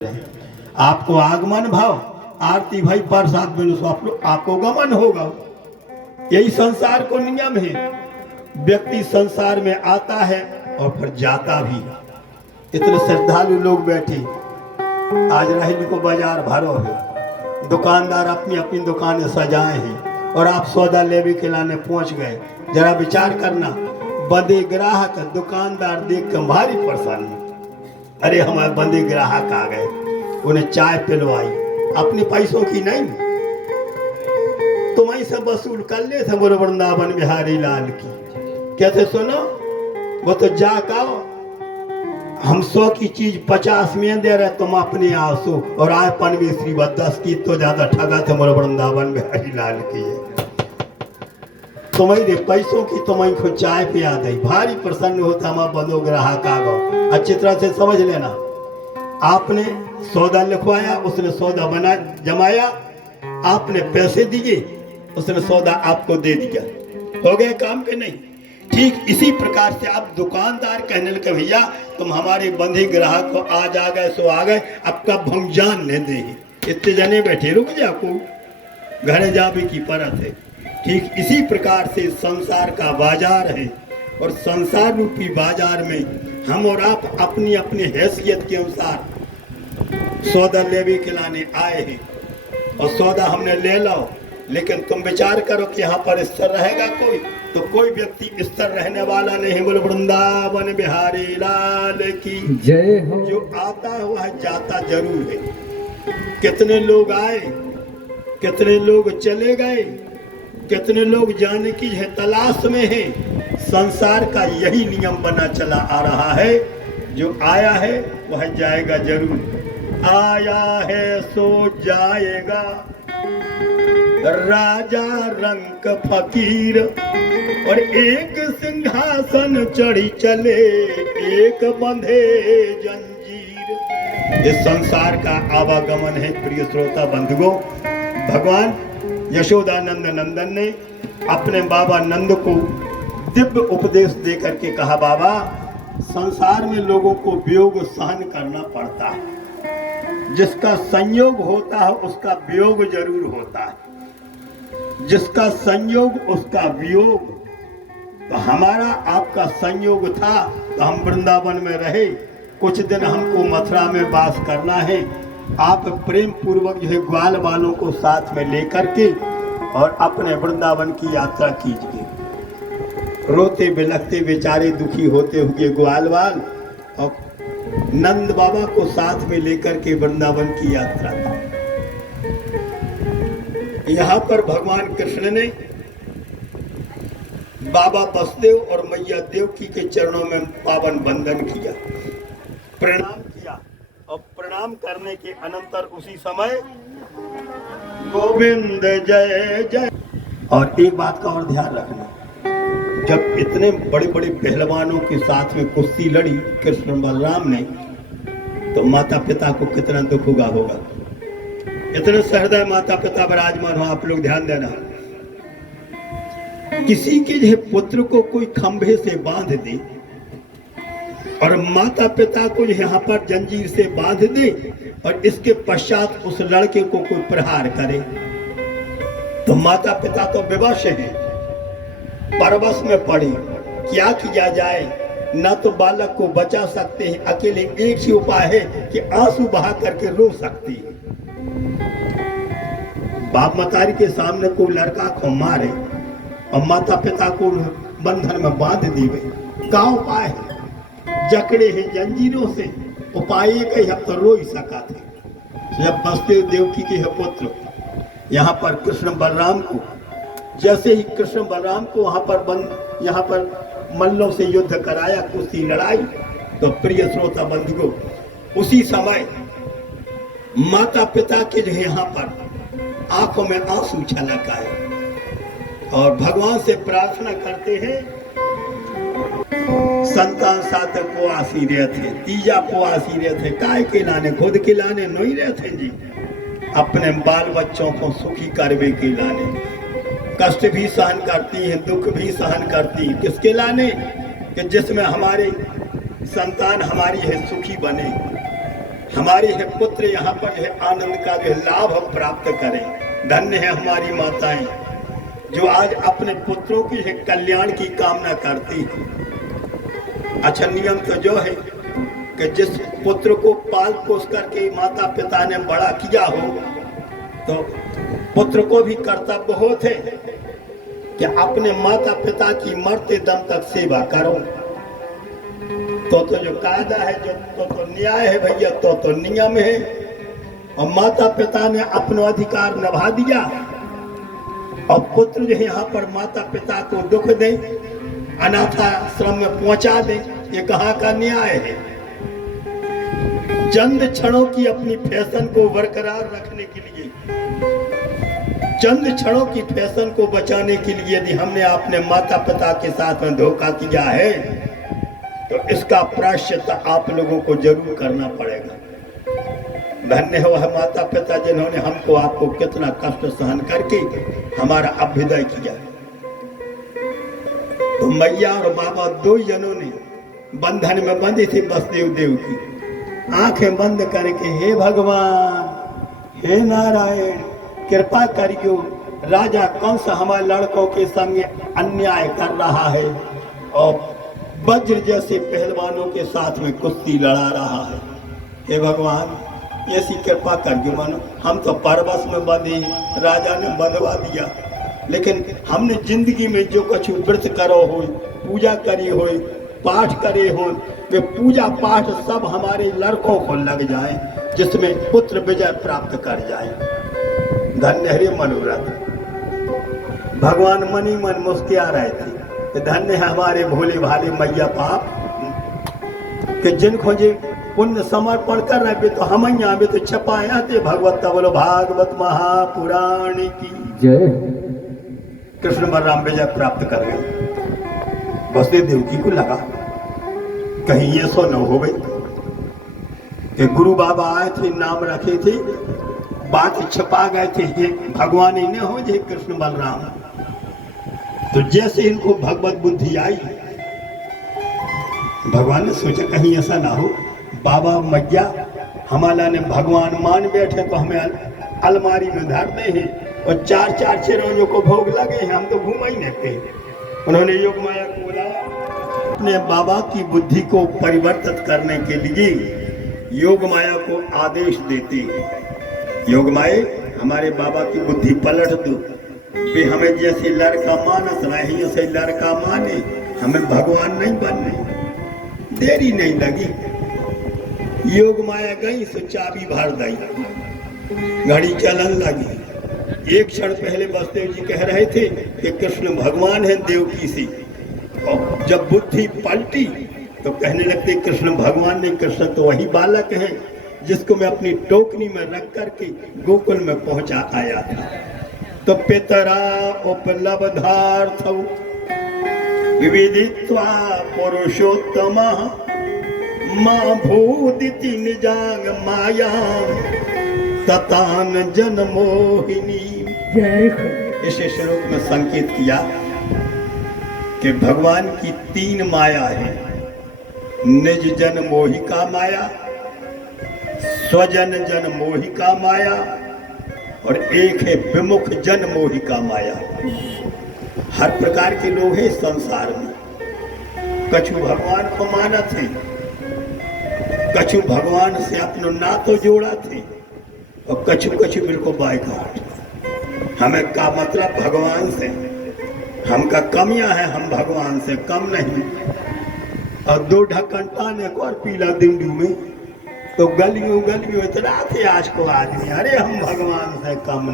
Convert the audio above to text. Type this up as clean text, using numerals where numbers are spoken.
आपको आगमन भाव आरती भाई प्रसाद मिलो आपको गमन होगा। यही संसार को नियम है। व्यक्ति संसार में आता है और फिर जाता भी। इतने श्रद्धालु लोग बैठे, आज रहेली को बाजार भरो है, दुकानदार अपनी अपनी दुकानें सजाए हैं और आप सौदा लेवे के लाने पहुंच गए। जरा विचार करना, बंदे ग्राहक दुकानदार देख कर भारी परेशानी। अरे हमारे बंदे ग्राहक आ गए, उन्हें चाय पिलवाई, अपने पैसों की नहीं, तुम ऐसा वसूल कर ले थे बोलो वृंदावन बिहारी लाल की। कहते सुनो, वो तो जाका हम 100 की चीज 50 में दे रहे, तुम अपने आंसू और आए पनवी श्री 10 की तो ज्यादा ठगा थे बोलो वृंदावन बिहारी लाल की। तुम्हारे पैसों की तुम्हारी को चाय पिया गई, भारी प्रसन्न होता हमारा बंदो ग्राहक आ गो। अच्छी तरह से समझ लेना, आपने सौदा लिखवाया, उसने सौदा बना जमाया, आपने पैसे दिए, उसने सौदा आपको दे दिया, हो गए काम के नहीं। ठीक इसी प्रकार से आप दुकानदार कहने लगे भैया तुम हमारे बंधे ग्राहक को आज आ गए सो आ गए, अब कब हम जान नहीं दे, इतने जने बैठे रुक जा को घरे जावे की परत है। ठीक इसी प्रकार से संसार का बाजार है और संसार रूपी बाजार में हम और आप अपनी अपनी हैसियत के अनुसार सौदा लेवे के लाने आए हैं और सौदा हमने ले लो। लेकिन तुम विचार करो कि यहाँ पर स्थिर रहेगा कोई, तो कोई व्यक्ति स्थिर रहने वाला नहीं। बोलो वृंदावन बिहारी लाल की जय हो। जो आता हुआ है जाता जरूर है। कितने लोग आए, कितने लोग चले गए, कितने लोग जाने की है तलाश में है। संसार का यही नियम बना चला आ रहा है, जो आया है वह जाएगा जरूर। आया है सो जाएगा, राजा रंक फकीर और एक सिंहासन चढ़ी चले, एक बंधे जंजीर। इस संसार का आवागमन है प्रिय श्रोता बंधुओं। भगवान यशोदानंद नंदन ने अपने बाबा नंद को दिव्य उपदेश दे करके कहा, बाबा संसार में लोगों को वियोग सहन करना पड़ता है। जिसका संयोग होता है उसका वियोग जरूर होता है, जिसका संयोग उसका वियोग। तो हमारा आपका संयोग था तो हम वृंदावन में रहे, कुछ दिन हमको मथुरा में वास करना है। आप प्रेम पूर्वक जो है ग्वाल वालों को साथ में लेकर के और अपने वृंदावन की यात्रा कीजिए। रोते बिलखते बेचारे दुखी होते हुए ग्वाल वाल और नंद बाबा को साथ में लेकर के वृंदावन की यात्रा की। यहाँ पर भगवान कृष्ण ने बाबा बसदेव और मैया देवकी के चरणों में पावन बंदन किया, प्रणाम किया और प्रणाम करने के अनंतर उसी समय गोविंद जय जय। और एक बात का और ध्यान रखना, जब इतने बड़े बड़े पहलवानों के साथ में कुश्ती लड़ी कृष्ण बलराम ने, तो माता पिता को कितना दुख हुआ होगा। इतने सहृदय माता पिता विराजमान हो, आप लोग ध्यान देना। किसी के जो पुत्र को कोई खंभे से बांध दे और माता पिता को यहाँ पर जंजीर से बांध दे और इसके पश्चात उस लड़के को कोई प्रहार करे, तो माता पिता तो विवश है, परवश में पड़े, क्या किया जाए। ना तो बालक को बचा सकते हैं, अकेले एक ही उपाय है कि आंसू बहा करके रो सकते हैं। बाप मतारी के सामने कोई लड़का को मारे और माता पिता को बंधन में बांध दीवे, क्या उपाय है। जकड़े हैं जंजीरों से, उपाय एक ही, अब तो रो ही सका थे। जब बसदेव देवकी के पुत्र यहाँ पर कृष्ण बलराम को, जैसे ही कृष्ण बलराम को यहाँ पर मल्लों से युद्ध कराया, कुश्ती लड़ाई, तो प्रिय श्रोता बंधुओं उसी समय माता पिता के जो है यहाँ पर आंखों में आंसू छलक आए और भगवान से प्रार्थना करते हैं, संतान साथ को आसी रहे थे, तीजा को आसी रहे थे, काय के लाने, खुद के लाने नहीं रहे थे जी, अपने बाल बच्चों को सुखी करवे के लाने। कष्ट भी सहन करती हैं, दुख भी सहन करती हैं, किसके लाने, कि जिसमें हमारे संतान हमारी है सुखी बने, हमारे है पुत्र यहाँ पर है आनंद का जो लाभ हम प्राप्त करें। धन्य है हमारी माताएं जो आज अपने पुत्रों की है कल्याण की कामना करती है। अच्छा नियम तो जो है कि जिस पुत्र को पाल पोस करके माता पिता ने बड़ा किया हो तो पुत्र को भी कर्तव्य होते कि अपने माता पिता की मरते दम तक सेवा करो। तो जो कायदा है जो तो न्याय है भैया, तो नियम है। और माता पिता ने अपना अधिकार निभा दिया और पुत्र जो है यहाँ पर माता पिता को दुख दे, अनाथाश्रम में पहुंचा दे, ये कहाँ का न्याय है। चंद क्षणों की अपनी फैशन को बरकरार रखने के लिए, चंद क्षणों की फैशन को बचाने के लिए यदि हमने अपने माता पिता के साथ में धोखा किया है तो इसका प्रायश्चित आप लोगों को जरूर करना पड़ेगा। धन्य है वह माता पिता जिन्होंने हमको आपको कितना कष्ट सहन करके हमारा अभ्युदय किया। तो मैया और बाबा दो जनों ने बंधन में बंधी थी वसुदेव देव की, आंखें बंद करके हे भगवान हे नारायण कृपा करियो, राजा कंस हमारे लड़कों के संग अन्याय कर रहा है और वज्र जैसे पहलवानों के साथ में कुश्ती लड़ा रहा है। हे भगवान ऐसी कृपा करियो। मानो हम तो परवश में बंधे, राजा ने बंधवा दिया, लेकिन हमने जिंदगी में जो कुछ व्रत करो हो, पूजा करी हो, पाठ करे हो, वे पूजा पाठ सब हमारे लड़कों को लग जाए जिसमें पुत्र विजय प्राप्त कर जाए। धन्य है मनोरथ। भगवान मनी मन मुस्किया रहे थे। धन्य है हमारे भोले भाले मैया बाप कि जिनको जी पुण्य समर्पण कर रहे तो हम यहाँ भी तो छपाया थे। भगवत बोलो भागवत महापुराण की जय। कृष्ण बलराम विजय प्राप्त कर गए। वसुदेव देवकी को लगा कहीं ये सो न हो गई कि गुरु बाबा आए थे, नाम रखे थे, बात छपा गए थे, ये भगवान ही ने हो जे कृष्ण बलराम। तो जैसे इनको भगवत बुद्धि आई, भगवान ने सोचा कहीं ऐसा ना हो बाबा मैया हमारा ने भगवान मान बैठे तो हमें अलमारी में धर दे हैं और चार चार चिरौंजों को भोग लगे हैं, हम तो घूम ही नहीं पे। उन्होंने योग माया को बोला, अपने बाबा की बुद्धि को परिवर्तित करने के लिए योग माया को आदेश देती है। योग माया हमारे बाबा की बुद्धि पलट दो, वे हमें जैसे लड़का मानत रहे ऐसे लड़का माने, हमें भगवान नहीं बनने। देरी नहीं लगी, योग माया गई सो चाबी भर दी, घड़ी चलन लगी। एक क्षण पहले वसुदेव जी कह रहे थे कि कृष्ण भगवान है देवकी सी, और जब बुद्धि पलटी तो कहने लगते कृष्ण भगवान नहीं, कृष्ण तो वही बालक है जिसको मैं अपनी टोकनी में रख करके गोकुल में पहुंचा आया था। तो पितरा उपलब्धार्थ विविदित्वा पुरुषोत्तम मां भूदिति निजांग माया ततान जन मोहिनी। इस श्लोक में संकेत किया कि भगवान की तीन माया है, निज जन मोहिका माया, स्वजन जन मोहिका माया और एक है विमुख जन मोहिका माया। हर प्रकार के लोग हैं संसार में, कछु भगवान को माना थे, कछु भगवान से अपनो नातो जोड़ा थे और कछु कछु बिल्कुल बायकाट। हमें का मतलब भगवान से, हमका कमियां हैं, हम भगवान से कम नहीं। और दो ढक्कन टाने को और पीला दिंडू में तो गलियों गलियों इतना थे आज को आदमी, अरे हम भगवान से कम